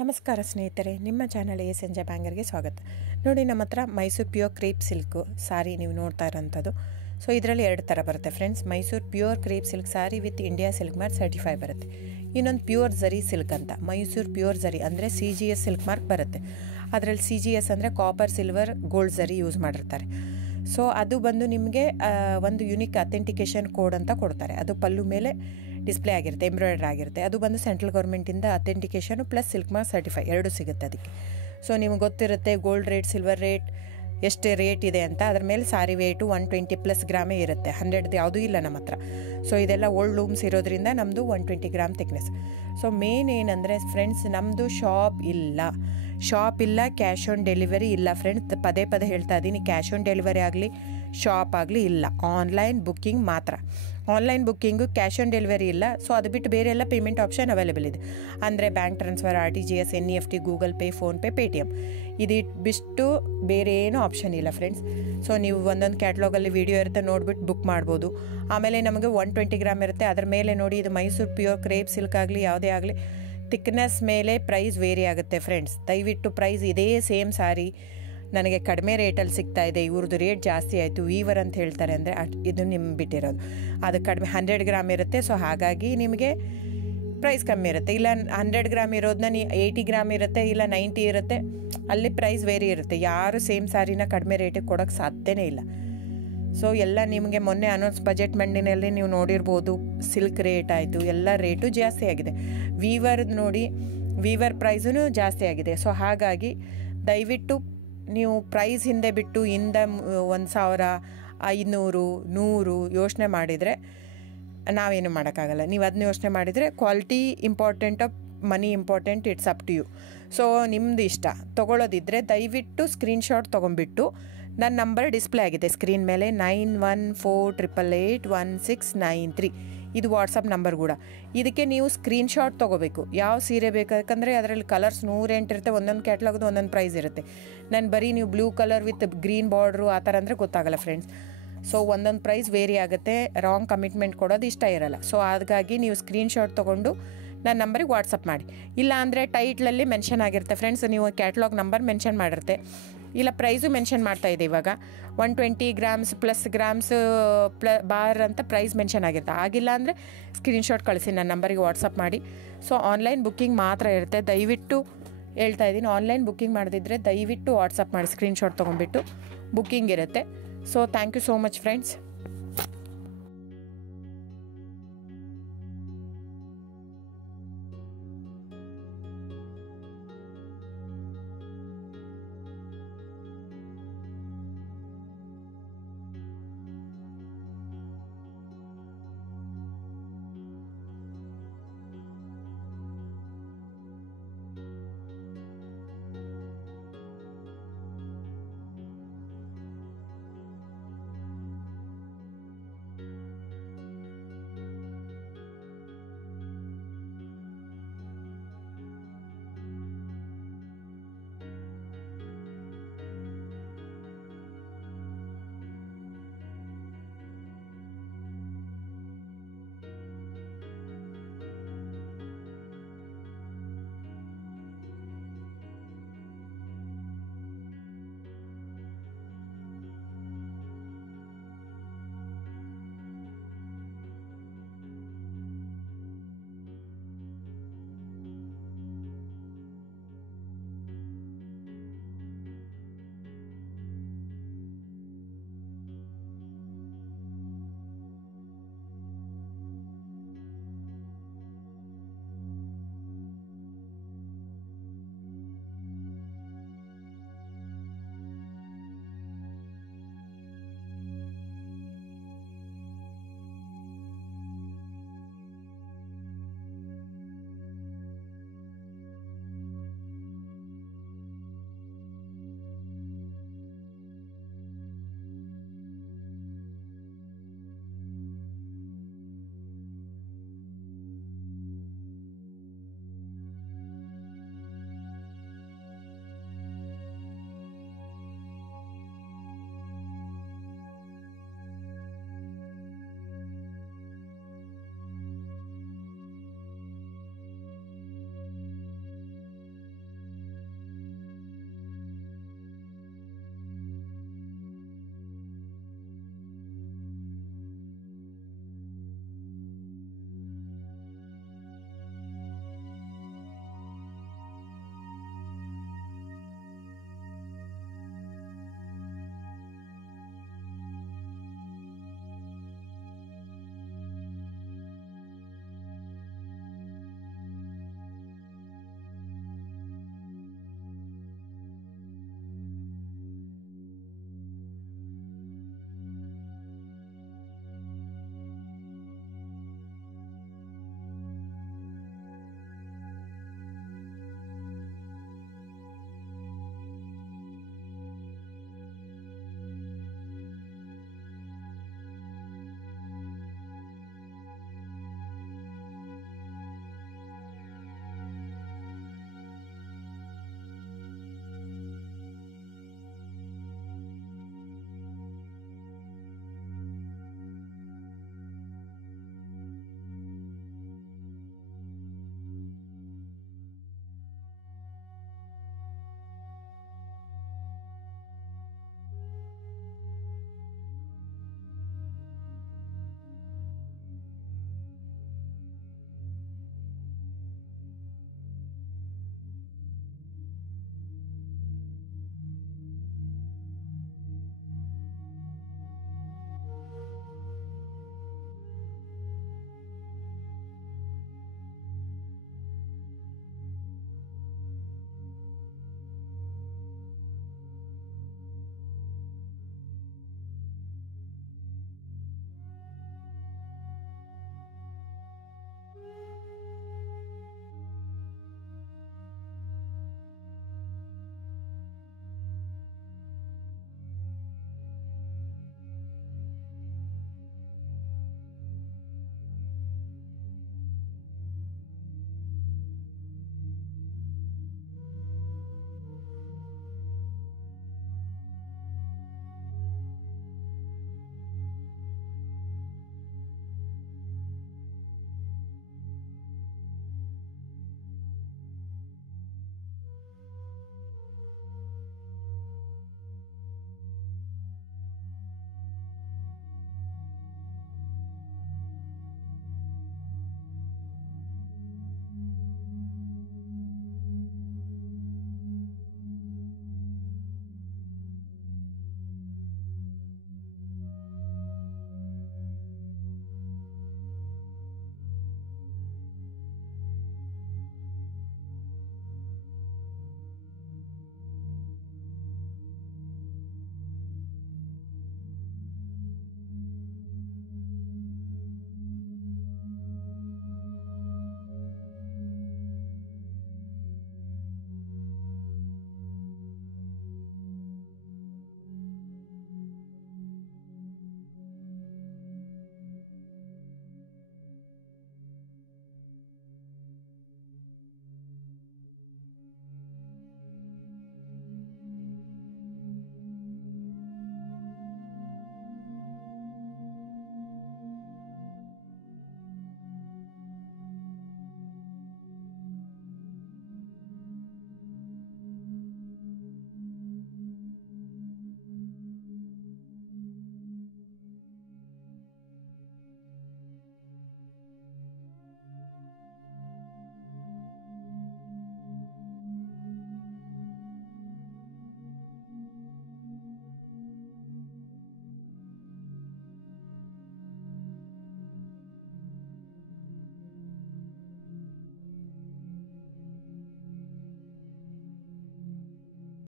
ನಮಸ್ಕಾರ ಸ್ನೇಹಿತರೆ, ನಿಮ್ಮ ಚಾನಲ್ ಎ ಸಂಜೆ ಬ್ಯಾಂಗರ್ಗೆ ಸ್ವಾಗತ. ನೋಡಿ, ನಮ್ಮ ಹತ್ರ ಮೈಸೂರು ಪ್ಯೂರ್ ಕ್ರೇಪ್ ಸಿಲ್ಕು ಸಾರಿ ನೀವು ನೋಡ್ತಾ ಇರೋಂಥದ್ದು. ಸೊ ಇದರಲ್ಲಿ ಎರಡು ಥರ ಬರುತ್ತೆ friends. Mysuru pure crepe silk sorry with India silk mark certify ಬರುತ್ತೆ. ಇನ್ನೊಂದು ಪ್ಯೂರ್ ಝರಿ ಸಿಲ್ಕ್ ಅಂತ, ಮೈಸೂರು ಪ್ಯೂರ್ ಝರಿ ಅಂದರೆ CGS ಸಿಲ್ಕ್ ಮಾರ್ಕ್ ಬರುತ್ತೆ. ಅದರಲ್ಲಿ CGS ಅಂದರೆ ಕಾಪರ್, ಸಿಲ್ವರ್, ಗೋಲ್ಡ್ ಝರಿ ಯೂಸ್ ಮಾಡಿರ್ತಾರೆ. ಸೊ ಅದು ಬಂದು ನಿಮಗೆ ಒಂದು ಯುನಿಕ್ ಅಥೆಂಟಿಕೇಷನ್ ಕೋಡ್ ಅಂತ ಕೊಡ್ತಾರೆ. ಅದು ಪಲ್ಲು ಮೇಲೆ ಡಿಸ್ಪ್ಲೇ ಆಗಿರುತ್ತೆ, ಎಂಬ್ರಾಯ್ಡ್ರಿ ಆಗಿರುತ್ತೆ. ಅದು ಬಂದು ಸೆಂಟ್ರಲ್ ಗೌರ್ಮೆಂಟಿಂದ ಅಥೆಂಟಿಕೇಷನು ಪ್ಲಸ್ ಸಿಲ್ಕ್ ಮಾರ್ಕ್ ಸರ್ಟಿಫೈ ಎರಡು ಸಿಗುತ್ತೆ ಅದಕ್ಕೆ. ಸೊ ನಿಮಗೆ ಗೊತ್ತಿರುತ್ತೆ ಗೋಲ್ಡ್ ರೇಟ್, ಸಿಲ್ವರ್ ರೇಟ್ ಎಷ್ಟು ರೇಟ್ ಇದೆ ಅಂತ. ಅದ್ರ ಮೇಲೆ ಸಾರಿ ವೇಟು 120+ ಗ್ರಾಮೇ ಇರುತ್ತೆ, 100 ಯಾವುದೂ ಇಲ್ಲ ನಮ್ಮ ಹತ್ರ. ಸೊ ಇದೆಲ್ಲ ಓಲ್ಡ್ ಲೂಮ್ಸ್ ಇರೋದ್ರಿಂದ ನಮ್ಮದು 120 ಗ್ರಾಮ್ ಥಿಕ್ನೆಸ್. ಸೊ ಮೇನ್ ಏನಂದರೆ ಫ್ರೆಂಡ್ಸ್, ನಮ್ಮದು ಶಾಪ್ ಇಲ್ಲ, ಕ್ಯಾಶ್ ಆನ್ ಡೆಲಿವರಿ ಇಲ್ಲ ಫ್ರೆಂಡ್ಸ್. ಪದೇ ಹೇಳ್ತಾ ಇದ್ದೀನಿ, ಕ್ಯಾಶ್ ಆನ್ ಡೆಲಿವರಿ ಆಗಲಿ ಶಾಪ್ ಆಗಲಿ ಇಲ್ಲ, ಆನ್ಲೈನ್ ಬುಕ್ಕಿಂಗ್ ಮಾತ್ರ. Online booking, cash on delivery ಇಲ್ಲ. ಸೊ ಅದು ಬಿಟ್ಟು ಬೇರೆ ಎಲ್ಲ ಪೇಮೆಂಟ್ ಆಪ್ಷನ್ ಅವೈಲೇಬಲ್ ಇದೆ. ಅಂದರೆ bank transfer, RTGS, NEFT, Google pay, PhonePe, Paytm ಇದು ಬಿಟ್ಟು ಬೇರೆ ಏನೂ ಆಪ್ಷನ್ ಇಲ್ಲ ಫ್ರೆಂಡ್ಸ್. ಸೊ ನೀವು ಒಂದೊಂದು ಕ್ಯಾಟ್ಲಾಗಲ್ಲಿ ವೀಡಿಯೋ ಇರುತ್ತೆ, ನೋಡಿಬಿಟ್ಟು ಬುಕ್ ಮಾಡ್ಬೋದು. ಆಮೇಲೆ ನಮಗೆ 120 ಗ್ರಾಮ್ ಇರುತ್ತೆ. ಅದರ ಮೇಲೆ ನೋಡಿ, ಇದು ಮೈಸೂರು ಪ್ಯೂರ್ ಕ್ರೇಪ್ ಸಿಲ್ಕ್ ಆಗಲಿ ಯಾವುದೇ ಆಗಲಿ ಥಿಕ್ನೆಸ್ ಮೇಲೆ ಪ್ರೈಸ್ ವೇರಿ ಆಗುತ್ತೆ ಫ್ರೆಂಡ್ಸ್. ದಯವಿಟ್ಟು ಪ್ರೈಸ್ ಇದೇ ಸೇಮ್ ಸಾರಿ ನನಗೆ ಕಡಿಮೆ ರೇಟಲ್ಲಿ ಸಿಗ್ತಾ ಇದೆ, ಇವ್ರದ್ದು ರೇಟ್ ಜಾಸ್ತಿ ಆಯಿತು ವೀವರ್ ಅಂತ ಹೇಳ್ತಾರೆ ಅಂದರೆ ಇದು ನಿಮ್ಗೆ ಬಿಟ್ಟಿರೋದು. ಅದು ಕಡಿಮೆ 100 ಗ್ರಾಮ್ ಇರುತ್ತೆ. ಸೊ ಹಾಗಾಗಿ ನಿಮಗೆ ಪ್ರೈಸ್ ಕಮ್ಮಿ ಇರುತ್ತೆ. ಇಲ್ಲ 100 ಗ್ರಾಮ್ ಇರೋದನ್ನ 80 ಗ್ರಾಮ್ ಇರುತ್ತೆ, ಇಲ್ಲ 90 ಇರುತ್ತೆ, ಅಲ್ಲಿ ಪ್ರೈಸ್ ವೇರಿ ಇರುತ್ತೆ. ಯಾರು ಸೇಮ್ ಸಾರಿನ ಕಡಿಮೆ ರೇಟಿಗೆ ಕೊಡೋಕ್ಕೆ ಸಾಧ್ಯನೇ ಇಲ್ಲ. ಸೊ ಎಲ್ಲ ನಿಮಗೆ ಮೊನ್ನೆ ಅನೌನ್ಸ್ ಬಜೆಟ್ ಮಂಡಿನಲ್ಲಿ ನೀವು ನೋಡಿರ್ಬೋದು, ಸಿಲ್ಕ್ ರೇಟ್ ಆಯಿತು, ಎಲ್ಲ ರೇಟು ಜಾಸ್ತಿ ಆಗಿದೆ. ವೀವರ್ದು ನೋಡಿ, ವೀವರ್ ಪ್ರೈಸೂ ಜಾಸ್ತಿ ಆಗಿದೆ. ಸೊ ಹಾಗಾಗಿ ದಯವಿಟ್ಟು ನೀವು ಪ್ರೈಸ್ ಹಿಂದೆ ಬಿಟ್ಟು 1,000, 500, 100 ಯೋಚನೆ ಮಾಡಿದರೆ ನಾವೇನು ಮಾಡೋಕ್ಕಾಗಲ್ಲ. ನೀವು ಅದನ್ನ ಯೋಚನೆ ಮಾಡಿದರೆ quality important, money important, it's up to you. So ನಿಮ್ಮದು ಇಷ್ಟ. ತೊಗೊಳ್ಳೋದಿದ್ದರೆ ದಯವಿಟ್ಟು ಸ್ಕ್ರೀನ್ಶಾಟ್ ತೊಗೊಂಡ್ಬಿಟ್ಟು, ನನ್ನ ನಂಬರ್ ಡಿಸ್ಪ್ಲೇ ಆಗಿದೆ ಸ್ಕ್ರೀನ್ ಮೇಲೆ, 9148881693 ಇದು ವಾಟ್ಸಪ್ ನಂಬರ್ ಕೂಡ. ಇದಕ್ಕೆ ನೀವು ಸ್ಕ್ರೀನ್ಶಾಟ್ ತೊಗೋಬೇಕು. ಯಾವ ಸೀರೆ ಬೇಕು, ಯಾಕಂದರೆ ಅದರಲ್ಲಿ ಕಲರ್ಸ್ 108 ಇರುತ್ತೆ, ಒಂದೊಂದು ಕ್ಯಾಟ್ಲಾಗ್ದು ಒಂದೊಂದು ಪ್ರೈಸ್ ಇರುತ್ತೆ. ನಾನು ಬರೀ ನೀವು blue colour with green border ಆ ಥರ ಅಂದರೆ ಗೊತ್ತಾಗಲ್ಲ ಫ್ರೆಂಡ್ಸ್. ಸೊ ಒಂದೊಂದು ಪ್ರೈಸ್ ವೇರಿ ಆಗುತ್ತೆ, ರಾಂಗ್ ಕಮಿಟ್ಮೆಂಟ್ ಕೊಡೋದು ಇಷ್ಟ ಇರಲ್ಲ. ಸೊ ಹಾಗಾಗಿ ನೀವು ಸ್ಕ್ರೀನ್ಶಾಟ್ ತೊಗೊಂಡು ನನ್ನ ನಂಬರಿಗೆ ವಾಟ್ಸಪ್ ಮಾಡಿ. ಇಲ್ಲ ಅಂದರೆ ಟೈಟ್ಲಲ್ಲಿ ಮೆನ್ಷನ್ ಆಗಿರುತ್ತೆ ಫ್ರೆಂಡ್ಸ್, ನೀವು ಕ್ಯಾಟ್ಲಾಗ್ ನಂಬರ್ ಮೆನ್ಷನ್ ಮಾಡಿರುತ್ತೆ, ಇಲ್ಲ ಪ್ರೈಸು ಮೆನ್ಷನ್ ಮಾಡ್ತಾಯಿದೆ. ಇವಾಗ 120 ಗ್ರಾಮ್ಸ್ ಪ್ಲಸ್ ಗ್ರಾಮ್ಸ್ ಬಾರ್ ಅಂತ ಪ್ರೈಸ್ ಮೆನ್ಷನ್ ಆಗಿರುತ್ತೆ. ಆಗಿಲ್ಲ ಅಂದರೆ ಸ್ಕ್ರೀನ್ಶಾಟ್ ಕಳಿಸಿ, ನನ್ನ ನಂಬರಿಗೆ ವಾಟ್ಸಪ್ ಮಾಡಿ. ಸೊ ಆನ್ಲೈನ್ ಬುಕ್ಕಿಂಗ್ ಮಾತ್ರ ಇರುತ್ತೆ. ದಯವಿಟ್ಟು ಹೇಳ್ತಾ ಇದ್ದೀನಿ, ಆನ್ಲೈನ್ ಬುಕ್ಕಿಂಗ್ ಮಾಡದಿದ್ದರೆ ದಯವಿಟ್ಟು ವಾಟ್ಸಪ್ ಮಾಡಿ, ಸ್ಕ್ರೀನ್ಶಾಟ್ ತೊಗೊಂಡ್ಬಿಟ್ಟು ಬುಕ್ಕಿಂಗ್ ಇರುತ್ತೆ. So thank you so much friends.